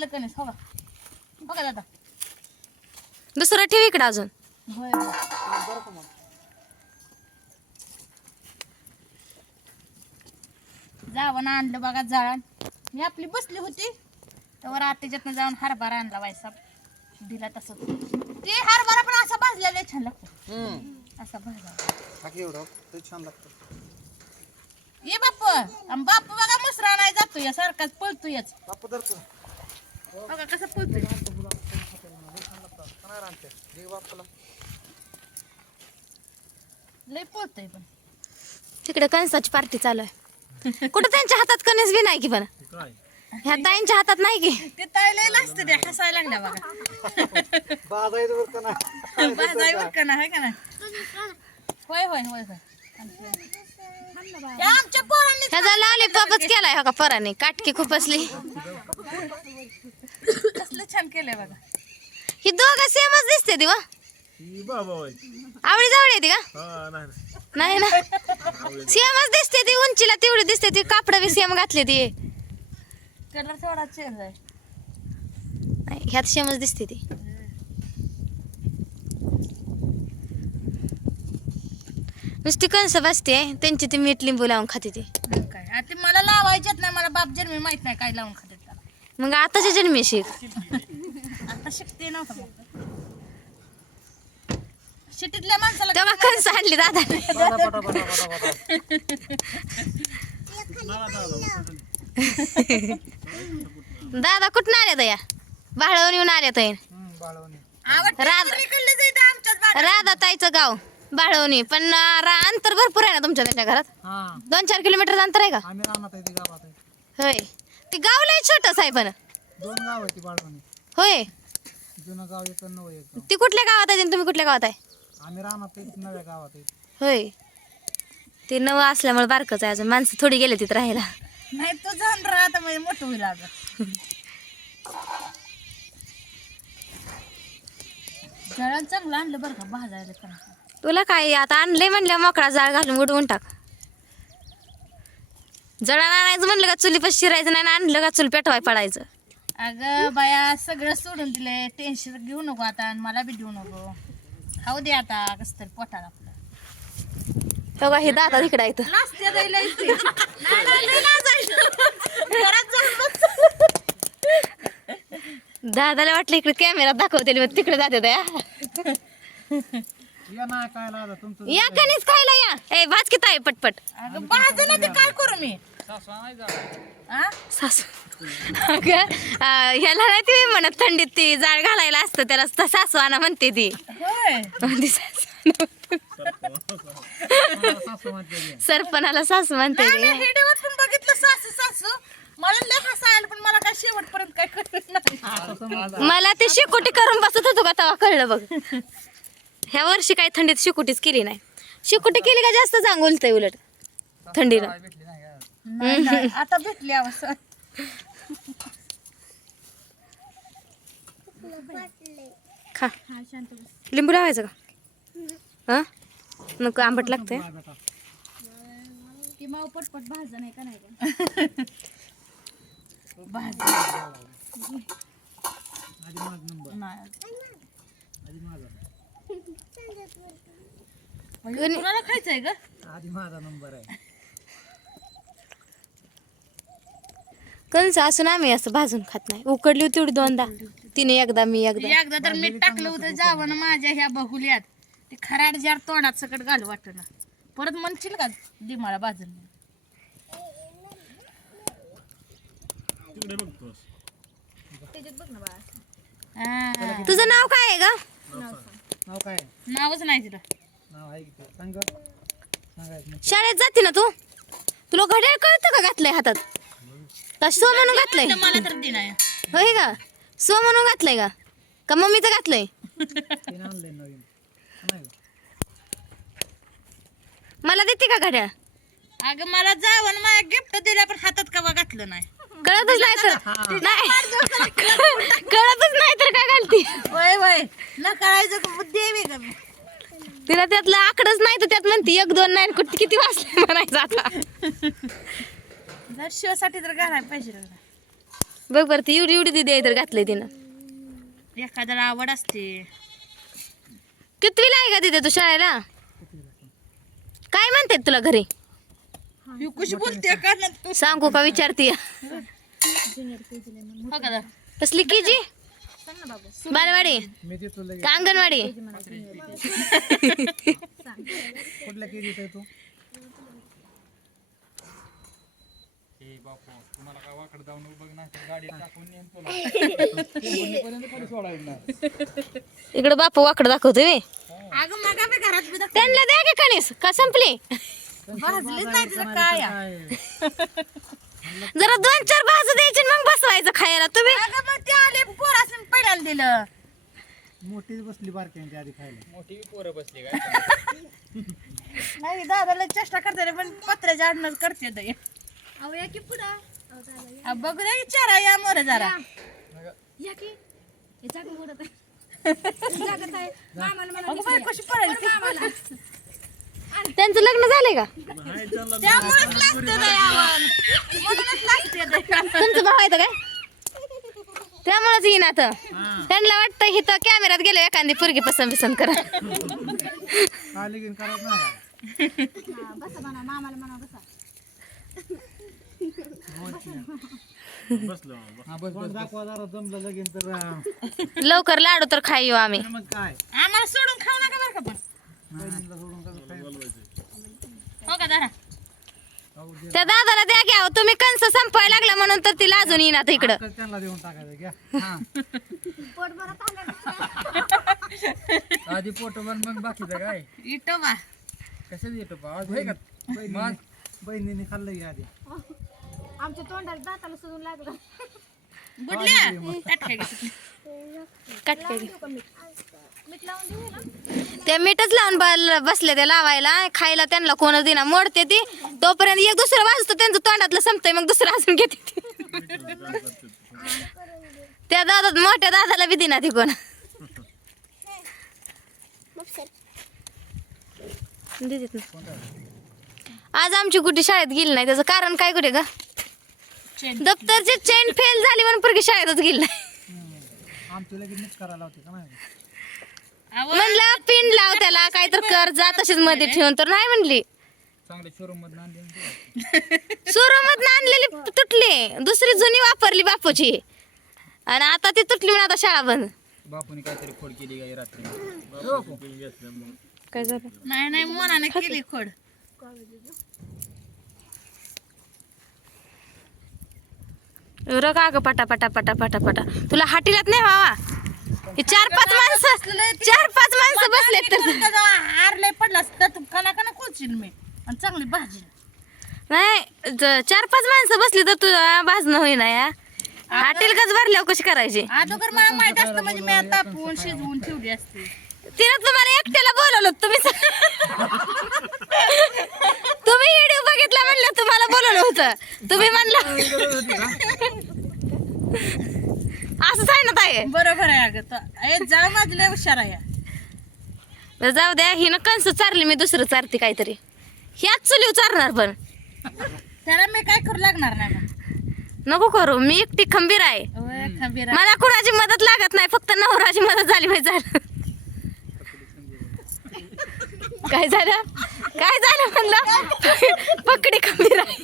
भिजलं कणीस हो का दादा दुसरं ठेव इकडं अजून. होय जावं ना आणलं बघा जाळण. मी आपली बसली होती तर त्याच्यातनं जाऊन हरभरा आणला वायसा दिला तसं. ते हरभरा पण असा भाजलेला छान लागतो. असा भाजला छान लागतं. ये बाप्पू बघा मसरा नाही जातो या सारखाच पळतोयच. बघा कसं पळतोय. लय पळतोय पण तिकडे कणसाची पार्टी चालू आहे. कुठं त्यांच्या हातात कणीस बी नाही की पण ह्या ताईंच्या हातात नाही की. ते ताईला असतं ते हसायला लागल्या बघा. भाजायवर का नाही का नाही. होय होय होय होय आमच्या पोरांनी ह्याचा लॉलीपॉपच केलाय हो का पोरांनी. काटकी खूप असली. कसलं छान केलंय बघा. ही दोघं सेमच दिसते ती वा. आवडी जावडी येते का नाही ना. सेमच दिसते ती. उंचीला तेवढी दिसते ती. कापड बी सेम घातले ती. कलर थोडा चेंज आहे. नाही ह्यात सेमच दिसते ती. नुसती कणस बसते त्यांची ती मीठ लिंबू लावून खाते ती. काय आता मला लावायच्यात नाही. मला बाप जन्मी माहित नाही काय लावून खाते त्याला. मग आताच्या जन्मी शिक. आता शिकते नव्हतं मग. शिटीतल्या माणसाला तेव्हा कणस आणली दादा. दादा कुठून आले तर या बाळवून येऊन आले तर राधा ताईचं गाव बाळवणी. पण अंतर भरपूर आहे ना तुमच्या त्यांच्या घरात. 2-4 किलोमीटर अंतर आहे का. होय ते गाव लय छोटस आहे पण. 2 गाव आहे ती बाळवणी. होय जुनं गाव एक नवं एक गाव. ती कुठल्या गावात आहे आणि तुम्ही कुठल्या गावात आहे. आम्ही राहणार नव्या गावात आहे. होय ते नवं असल्यामुळे बारकच आहे अजून. माणसं थोडी गेले तिथं राहायला. नाही तू जाऊन राहता म्हणजे मोठं होईल अगं. जळण चांगलं आणलं बरं का भाजायला पण. तुला काय आता आणलंय म्हणल्या मोकळा जाळ घालून उडवून टाक. जळण आणायचं म्हणलं का चुलीपाशी शिरायचं नाही. आणलं का चूल पेटवाय पडायचं. अगं बाया सगळं सोडून दिले. टेन्शन घेऊ नको आता आणि मला बी देऊ नको. खाऊ दे आता कसं तरी पोटाला आपलं. तेव्हा हे दादा तिकडे आहेत. नाचत्या द्यायला येते. नाही, नाही, नाही नाचायचं. घरात जाऊन बस. दादाला वाटलं इकडे कॅमेरा दाखवते मग तिकडे जाते त्या. या ना काय लावलं तुमचं. या कणीस खायला या. ए भाजकी ताई पटपट. अगं भाजलं ते काय करू मी. आ? सासू अगं ह्याला नाही ती म्हणत थंडीत ती जाळ घालायला असतं त्याला सासू आणा म्हणते ती. होय म्हणते सरपणाला सासू म्हणते नाही, ती. नाही, हिडीवर पण बघितलं सासू सासू. मला लय हसायला पण मला काय शेवटपर्यंत काय कळत नाही. मला ते शिकुटी करून बसत होतो का तेव्हा कळलं बघ. ह्या वर्षी काही थंडीत शिकुटीच केली नाही. शिकुटी केली का जास्त चांगलं उलटय उलट थंडीनं. नाही, नाही, आता भेटली अवस्था. खा लिंबू लावायचं का. हा नको आंबट लागतंय. की माव पटपट भाज नाही का नाही का. भाज नाही. कुणाला खायचंय ग. आधी माझा नंबर आहे. कंस असून आम्ही असं भाजून खात नाही. उकडली होती तेवढी 2दा. तिने एकदा मी एकदा. तर मीठ टाकलं होतं जावं ना माझ्या ह्या बहुल्यात. ते खराड जार तोंडात सकट घालू वाटत ना. परत म्हणशील का दिमाळा भाजून. हा. तुझं नाव काय आहे ग. नाव काय आहे? नावच नाही तिला. नाव आहे की ते? सांग गं. सांगायचं नाही. शाळेत जाते ना तू. तुला घड्याळ कळतं का घातलंय हातात. का सो म्हणून घातलंय. मला तर दिन आहे. होय का सो म्हणून घातलंय का मम्मीचं घातलंय. तिने आणलंय नवीन. नाही का? मला देते का घड्याळ. अगं मला जावं ना माझ्या गिफ्ट दिल्या पण हातात कवा घातलं नाही. कळतच नाही तर नाही कळतच नाही तर काय घालती. वय वय न कळायचं बुद्धी आहे वेगळं. तिला त्यातलं आकडच नाही तर त्यात म्हणती 1-2 नाही कुठे किती वाचले म्हणायचं आता. जर शिवासाठी तर घालायला पाहिजे. बघ बरं ती एवढी एवढी दिदी आहे तर घातलंय तिनं. एखाद्याला आवड असते. कितवीला आहे का तिथे तू शाळेला? काय म्हणतात तुला घरी? कशी बोलते का ना तू? सांगू का विचारते हो का दादा? कसली की जी बालवाडी मी देतो लगेच. का अंगणवाडी? कुठल्या केजीत आहे तू? इकडे बापू वाकड दाखवतोय. अगं मग आम्ही घरात बी दाखव- त्यांना द्या की कणीस का संपली? भाजलीच नाही तिथं काय आहे. जरा 2-4 भाजू द्यायची मग बसवायचं खायला तुम्ही. अगं मग ते आले पोरासनी पहिल्याला दिलं. मोठीच बसली बारक्यांच्या आधी खायला. नाही दादाला चेष्टा करते पण पत्र्याच्या आडनच करते ते. बघू दे विचारा या मोर जरा. अगं बाई, कशी पळाली. त्यांचं लग्न झालंय का? त्यामुळेच लागते ते आवाज. म्हणूनच लागते ते. तुमचं भाव आहे काय? त्यामुळेच येईन आता. त्यांना वाटतं इथं कॅमेऱ्यात गेले एखादी पोरगी पसंत बिसंत करा. काय लगीन करायचं नाही का? हा बस बस दाखवा जरा जमलं लगीन तर लवकर लाडू तर खाई आम्ही. मग काय आम्हाला सोडून खाऊ नका बरं का पण. बहिणीला सोडून कसं खायचं? हो का दादा? त्या दादाला द्या घ्या तुम्ही कंस संपायला लागला म्हणून तर ती लाजून येईन आता इकडं. तर त्यांना देऊन टाकायचं घ्या. हा आधी पोटो बन मग बाकीचं काय इटो बा. कशाच येतो बा आज आहे का बहिणीने खाल्लं की आधी. बुडल्या काटके घेतली. काटके ते मीठच लावून बसले ते लावायला खायला त्यांना कोणच देणार मोडते ती तोपर्यंत एक दुसरं वाजतो त्यांचं तोंडातलं संपतंय मग दुसरं अजून घेते ती. त्या दादा मोठ्या दादाला बी दिना ती कोण. देतात ना. आज आमची कुठे शाळेत गेली नाही त्याचं कारण काय कुठे ग? दप्तरची चेन फेल झाली म्हणून पोरगी शाळेतच गेली नाही. आमच्या लगेच मिक्स करायला होते का नाही? म्हणलं पिन लाव त्याला काय तर कर जा तशीच मध्ये ठेवून तर नाही म्हणली. चांगले शोरूम मध्ये आणले सुरमत आणलेली तुटली दुसरी जुनी वापरली बापूची आणि आता ती तुटली म्हणून आता शाळा बंद. बापूने काहीतरी खोड केली काय रात्री काय झालं? नाही नाही मोनाने केली खोड. रग अगं पटा पटा पटा पटा पटा तुला हाटीलात नाही व्हावा. 4-5 माणसं बसले तर हार लय पडला तर कना कना कोचिल मी आणि चांगली भाजी. नाही 4-5 माणसं बसली तर तुझा भाजणं होईना या. हाटेल गज भरल्यावर कशी करायची? अगोदर मला माहित असतं म्हणजे मी आता तापवून शिजवून ठेवली असते. तिनं तुम्हाला एकट्याला बोलवलं तुम्ही तुम्ही व्हिडिओ बघितला म्हणलं तुम्हाला बोलवलं होतं तुम्ही म्हणलं असंच आहे ना ताई. बरोबर आहे अगं तो जा माझी लय हुशार आहे. बरं जाऊ द्या हिनं कंस चारली मी दुसरं चारते काहीतरी ह्याच चुलीव चारणार पण त्याला मी काय करू लागणार नाही मग. नको करू मी एकटी खंबीर आहे. होय, खंबीर आहे. मला कुणाची मदत लागत नाही फक्त नवराची मदत झाली पाहिजे. झालं काय झालं म्हणलं पकडी खंबीर आहे.